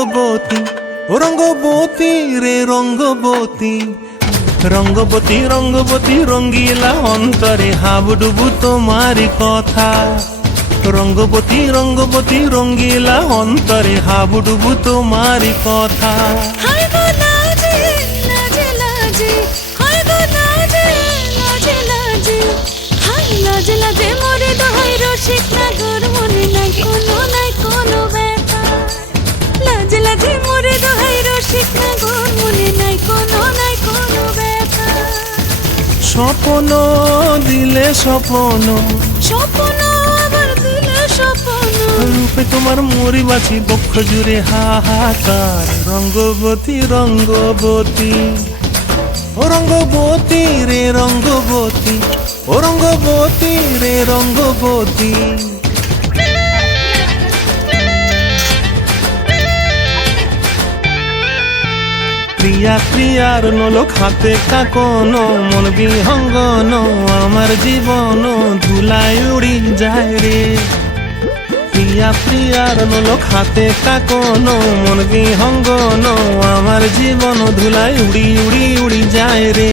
রঙ্গবতী ও রঙ্গবতী রে রঙ্গবতী, রঙ্গবতী রঙ্গবতী রঙ্গিলা অন্তরে হাবুডুবু তোমারি কথা। রঙ্গবতী রঙ্গবতী রঙ্গিলা অন্তরে হাবুডুবু তোমারি কথা। হায় গো লাজে লাজে লাজে, হায় গো লাজে লাজে লাজে, হায় লাজে লাজে মোরে দোহাই রসিক নাগর মনে নাই কোনো ব্যথা। লাজে লাজে মোরে দোহাই রসিক নাগর মনে নাই কোনো ব্যথা। স্বপ্ন দিলে স্বপ্ন, স্বপ্ন আবার দিলে স্বপ্ন, রূপে তোমার মরি বাছি বক্ষ জুড়ে হাহাকার। রঙ্গবতী রঙ্গবতী ও রঙ্গবতী রে রঙ্গবতী, ও রঙ্গবতী রে রঙ্গবতী। প্রিয়া প্রিয়ার নলোক হাতে কাকন, মন বিহঙ্গন আমার জীবন ধুলায় উড়ি যায় রে। প্রিয়া প্রিয়ার নলোক হাতে কাকন, মন বিহঙ্গন আমার জীবন ধুলায় উড়ি উড়ি উড়ি যায় রে।